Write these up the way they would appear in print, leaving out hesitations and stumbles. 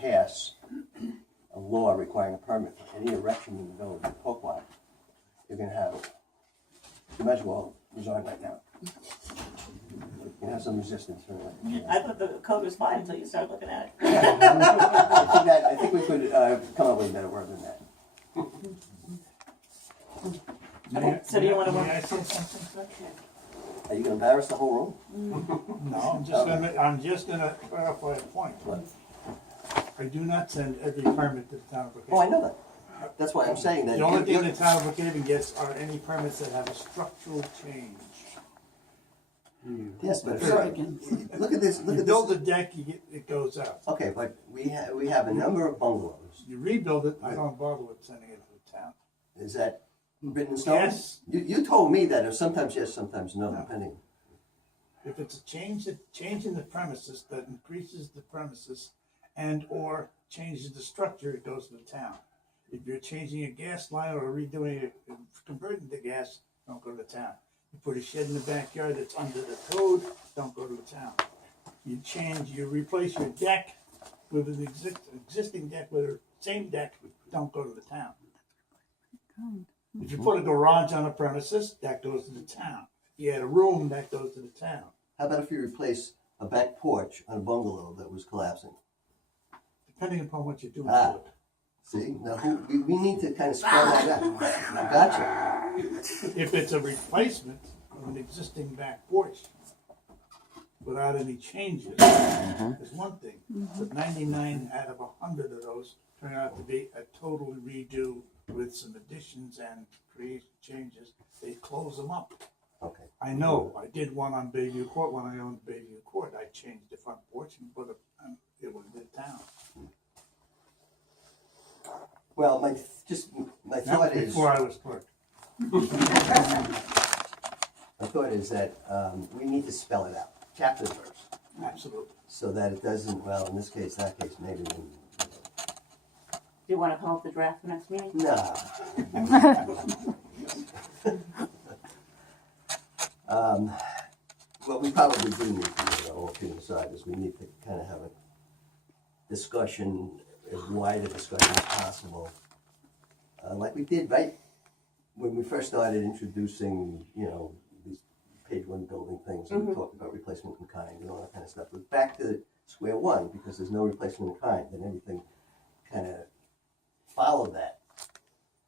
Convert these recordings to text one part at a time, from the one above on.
pass a law requiring a permit for any erection in the village of Poquott, you're gonna have, you might as well resign right now. You have some resistance for that. I thought the code was fine until you started looking at it. I think we could come up with a better word than that. Okay, so do you want to? May I say something, sir? Are you gonna embarrass the whole room? No, I'm just gonna clarify a point. What? I do not send every permit to the town of Brookhaven. Oh, I know that. That's why I'm saying that. The only thing the town of Brookhaven gets are any permits that have a structural change. Yes, but Sorry. look at this, look You at build this. a deck, it goes out. Okay, but we have a number of bungalows. You rebuild it, I don't bother with sending it to the town. Is that written in stone? Yes. You told me that it was sometimes yes, sometimes no, depending. If it's a change in the premises that increases the premises and or changes the structure, it goes to the town. If you're changing a gas line or redoing it, converting to gas, don't go to the town. You put a shed in the backyard that's under the code, don't go to the town. You replace your deck with an existing deck with the same deck, don't go to the town. If you put a garage on a premises, that goes to the town. If you had a room, that goes to the town. How about if you replace a back porch on a bungalow that was collapsing? Depending upon what you're doing Ah. to it. See, now we need to kind of spell that out. I gotcha. If it's a replacement of an existing back porch without any changes, is one thing. But 99 out of 100 of those turn out to be a total redo with some additions and create changes. They close them up. Okay. I know. I did one on Bayview Court when I owned Bayview Court. I changed the front porch and put it was midtown. Well, my That thought was is before I was clerk. that we need to spell it out, chapter and verse, Absolutely. so that it doesn't. Well, in this case, that case, maybe. Do you want to come up with the draft for next meeting? No. What we probably do need to, all kidding aside, is we need to kind of have a discussion, as wide a discussion as possible, like we did right when we first started introducing, these page one building things, and we talked about replacement in kind and all that kind of stuff. But back to square one, because there's no replacement in kind, and everything kind of followed that.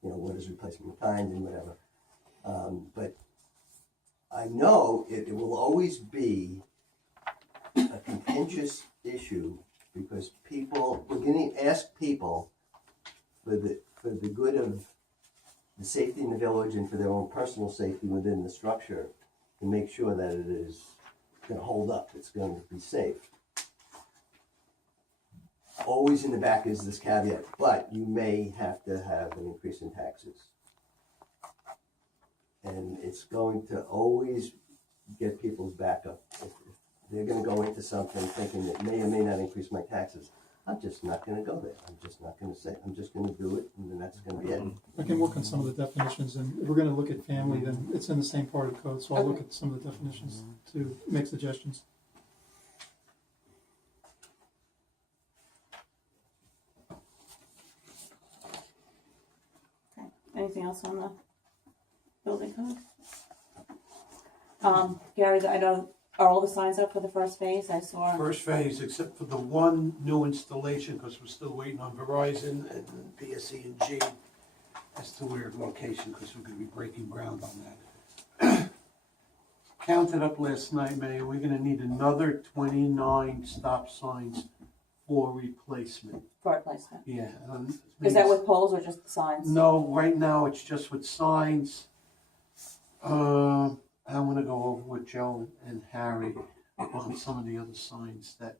What is replacement in kind and whatever. But I know it will always be a contentious issue because we're going to ask people for the good of the safety in the village and for their own personal safety within the structure to make sure that it is going to hold up, it's going to be safe. Always in the back is this caveat, but you may have to have an increase in taxes. And it's going to always get people's back up. If they're going to go into something thinking that may or may not increase my taxes, I'm just not going to go there. I'm just not going to say, I'm just going to do it, and then that's going to be it. I can work on some of the definitions, and if we're going to look at family, then it's in the same part of the code, so I'll look at some of the definitions to make suggestions. Okay. Anything else on the building code? Gary, I know, are all the signs up for the first phase? I saw. First phase, except for the one new installation, because we're still waiting on Verizon and PSE&G as to where location, because we're going to be breaking ground on that. Counted up last night, Mayor, we're going to need another 29 stop signs for replacement. For replacement. Yeah. Is that with poles or just the signs? No, right now it's just with signs. I'm going to go over with Joe and Harry on some of the other signs that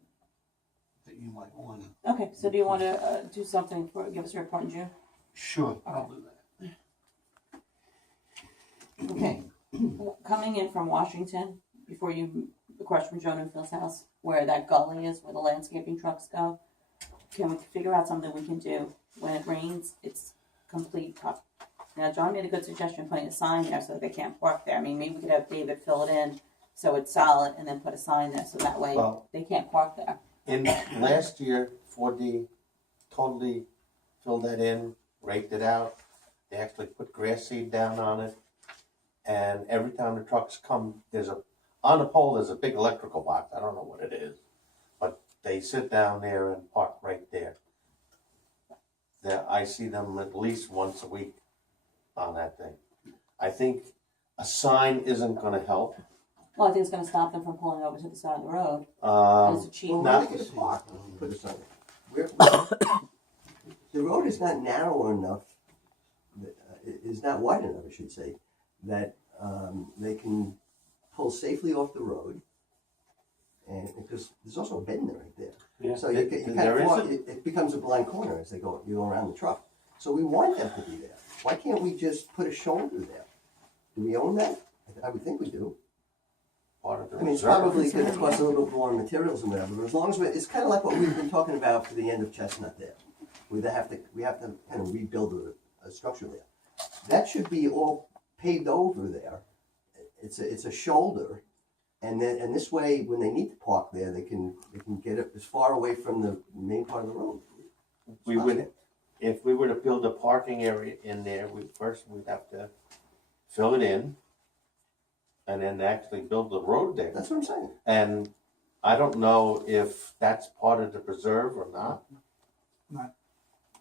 you might want to. Okay, so do you want to do something give us a report in June? Sure, I'll do that. Okay. Coming in from Washington, across from Joe Newfield's house, where that gully is, where the landscaping trucks go, can we figure out something we can do? When it rains, it's complete top. Now, John made a good suggestion putting a sign there so that they can't park there. I mean, maybe we could have David fill it in so it's solid and then put a sign there so that way Well, they can't park there. in last year 4D, totally filled that in, raked it out. They actually put grass seed down on it. And every time the trucks come, on the pole, there's a big electrical box. I don't know what it is. But they sit down there and park right there. I see them at least once a week on that thing. I think a sign isn't gonna help. Well, I think it's gonna stop them from pulling over to the side of the road. And it's a cheap. Well, Not- where are they gonna park? Put a sign. The road is not narrow enough, is not wide enough, I should say, that they can pull safely off the road. And because there's also a bend there right there. Yeah, So you kind there of is walk, it becomes a blind corner as you go around the truck. So we want them to be there. Why can't we just put a shoulder there? Do we own that? I would think we do. part of the I mean, it's reserve. probably going to cost a little bit more in materials and whatever, but as long as it's kind of like what we've been talking about for the end of Chestnut there. We have to kind of rebuild a structure there. That should be all paved over there. It's a shoulder, and this way, when they need to park there, they can get it as far away from the main part of the road. We would, if we were to build a parking area in there, we'd have to fill it in and then actually build the road there. That's what I'm saying. And I don't know if that's part of the preserve or not. Not.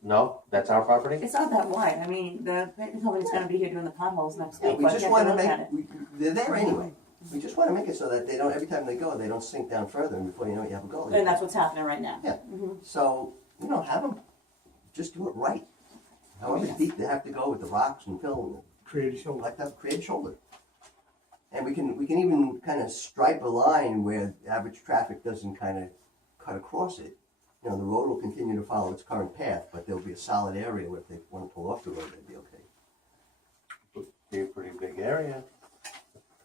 No, that's our property? It's not that wide. I mean, the painting company's gonna be here doing the potholes next Yeah, week. we Why just can't want they to look make, at it? they're there anyway. We just want to make it so that they don't, every time they go, they don't sink down further, and before you know it, you have a gully. And that's what's happening right now. Yeah. So, have them just do it right. However deep they have to go with the rocks and fill Create a and shoulder. like that, create a shoulder. And we can even kind of stripe a line where average traffic doesn't kind of cut across it. The road will continue to follow its current path, but there'll be a solid area where if they want to pull off the road, they'd be okay. Would be a pretty big area.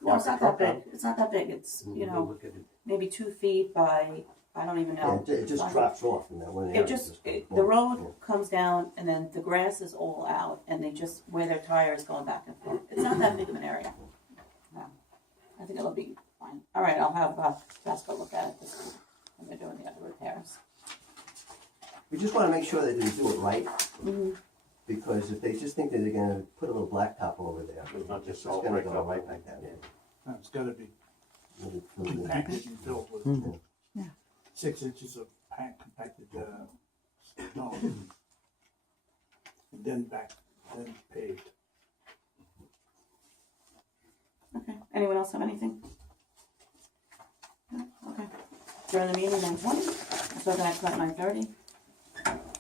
No, it's not that Walk the big. truck It's not that big. It's, Look at it. maybe 2 feet by, I don't even know. Yeah, it just drops off in that one area. The road comes down and then the grass is all out and they just wear their tires going back and forth. It's not that big of an area. No. I think it'll be fine. All right, I'll have Vasco look at it this week when they're doing the other repairs. We just want to make sure that they do it right, because if they just think that they're going to put a little blacktop over there, It's not just it's all going to brick go up. right back down there. No, it's gotta be It'll- compacted and filled with Yeah. 6 inches of compacted stone. And then paved. Okay. Anyone else have anything? No? Okay. During the meeting, 9:20. So the next one at 9:30.